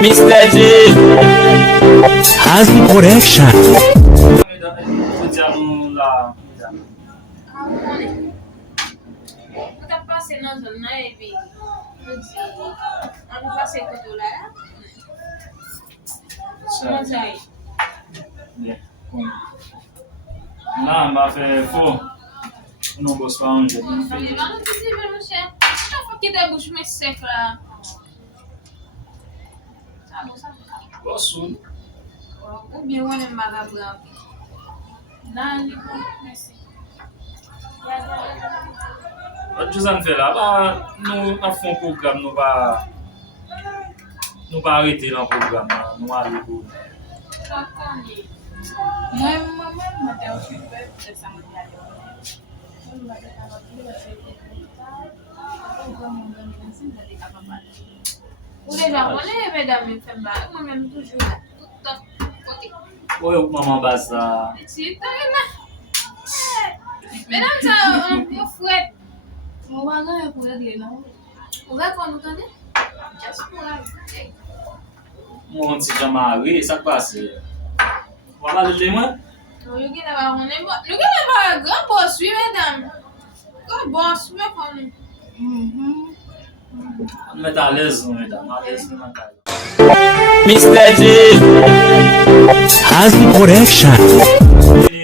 Maestro Dave has the correction. Tá passando na neve. Ano passei com tu lá? Mas aí. Não, mas é fogo. Não gosto de onde. Não precisa ver no chefe. Não foi que dá bucho mais seco lá. Sabe. Gosto. O meu é maga branca. Não, mas Pode dizer não lá, não foi um programa, não vai arrêter no programa, não há livro. o japonês é da minha família, mas mesmo tu jura. Ou eu mamãe basta. Sim, tá vendo? Mesdames, eu fui. Mo wá lọ́yọ̀ kò lè náà. O vai quando tá dentro? Já se pula. Mon se chama Ari, ça passe. Voilà le témoin. Eu que levar um nem. Eu que levar grand boss, oui, mesdames. Grand boss, meu como. On met à l'aise, mesdames, à l'aise, mesdames. Maestro Dave has the correction.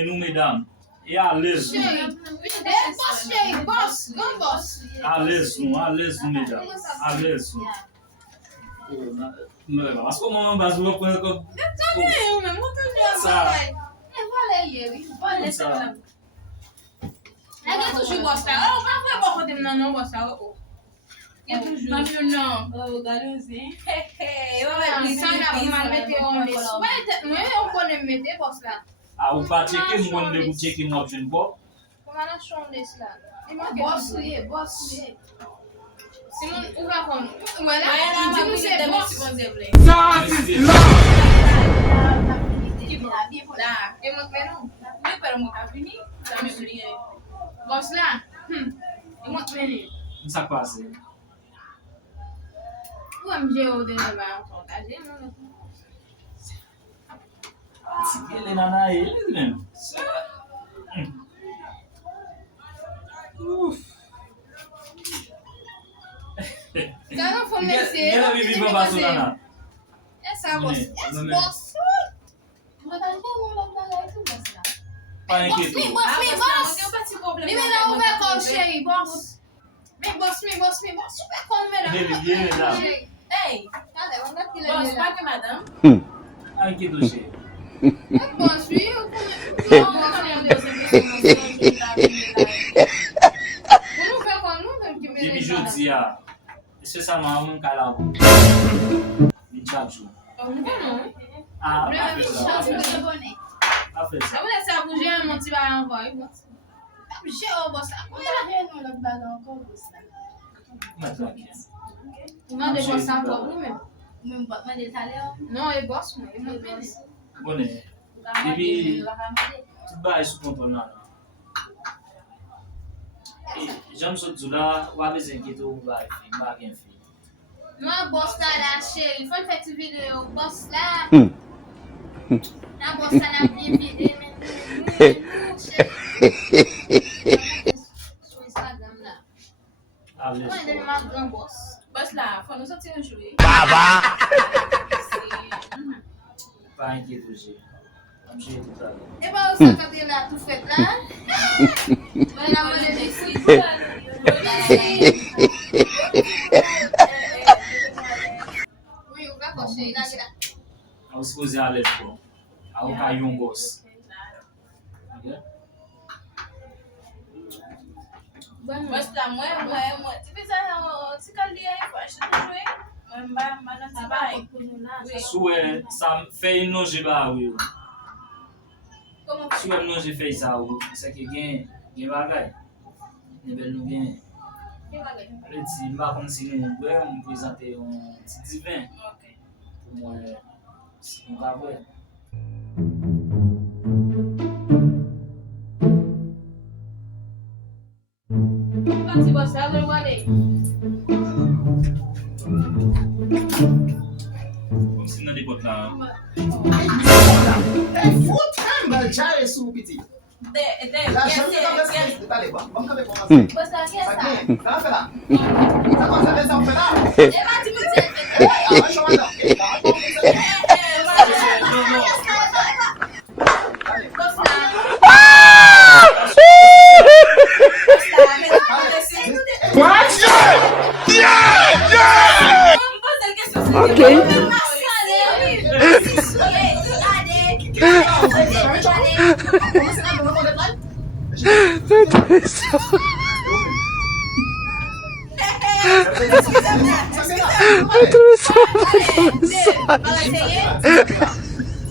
Nous, mesdames, et à l'aise. Boss, grand boss. À l'aise, mesdames. À l'aise. Mas como uma basura com Eu não muito bem, Sabe. Olha essa lá. É que tu jogou essa. Oh, mas foi bom quando não gostar. É tu jogou. Mas eu não. Eu garozinho. Eu vou pensar na prima meter um nesse. Mas não é um bom meter boss lá. Ah, o pas checker, mon de vous checker mon option pas. Como ela chama desse lá? Boss liye. Simon, o vai como? Voilà. Ela Tu vai não sei me boss. se você blé. Lá, eu não quero. Eu quero muito vini, já me blé. Boss lá. Eu não quero. Ça passe. O MG o dele vai vontade, não. Se ele não é ele mesmo. Tá não foi nesse. Ela vive para basura não. Essa boss. Essa boss. Mas tá não vou dar isso boss lá. Pas inquiétude. Boss. Eu passei problema. Ele não vai com o cheio, boss. Me boss. Super como melhor. Ele vem, mesdames. Ei, Cadê? Vamos dar aquilo boss, ali. vai que madame. Inquiétude, chefe. É boss, viu? Não vai com não que Depuis jeudi, c'est ça, maman, qu'elle a. Il chaque jour. Não. Ah, Não, après ça. Aboné. Après ça. Eu vou deixar bouger un monte vai envoyer. Bouger o boss. Não lhe baga encore boss là. Maintenant, Tu vas débossar encore ou même? Même pas mais détaillé. Non, é boss, moi. É boss. bonne. Depuis, tout bas est sous contrôle là. Et j'aime ce tout là, ou avec inquiétude, ou avec rien fait. Não, boss tá lá, cheio. Foi feito vídeo, boss lá. Na boss tá na vídeo. Sur Instagram là. Allez, Moi, il m'a grand boss. Boss là, faut nous sortir un jouet. pas inquiétude, j'ai. J'ai tout à l'heure. E ba ou sa kate la tout fait là? Mwen la mwen de desi. Oui, ou ka koshe, ina gila. On se pose à l'aise pour. À un caillon boss. Ok? Boss là, moi, tu fais ça, tu calmes bien, faut acheter un jouet. Moi, maintenant, ça va. Oui. Souhait, ça fait une noje ba oui. Comment Souhait non j'ai fait ça oui. C'est que gain bagay. Ne bel nou gain. Le ti m'a comme si nous on présenter un petit divin Ok. pour moi si on va voir. Pati boss la, wale wale. de pot la. Fout tremble, jare sou piti. La chanm te kapes kres, tale, bon kape pou mase. Bos la kè Sa sa? gen, nan fe la. Sa kon sa ven sa ou fe la. E ba ti pou tè? Awan chou an dan. Bos la.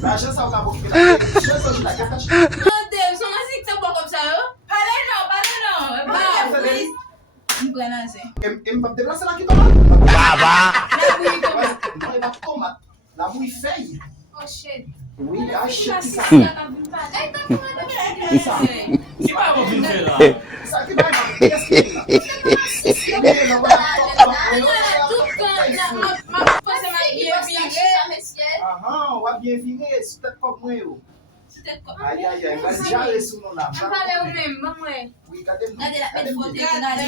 La jen sa ou ka pou ki la. Jen sa ou la kakache. Non, Dave, son masik te bo kom sa yo? Pale non. Mwen nan se. E mpap deplase la ki to la. Non, e bak tomat. La bou y fey. Oh shit. Oui, a shit ki sa. Ki pa yon fin fè la? Sa ki ba yon, yes ki la. Ahan, wap bien vire, sou tèt kop mwen yo. Ay, mwen jare sou nou la. Pale ou men, mwen. Oui, gade mwen. Gade la Gade men mwen. fote. Gade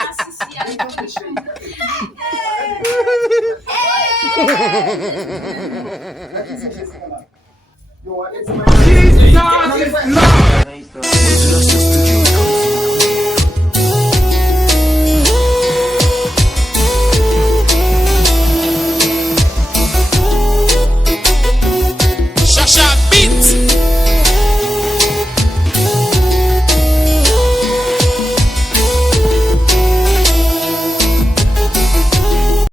masisi ya. Yo,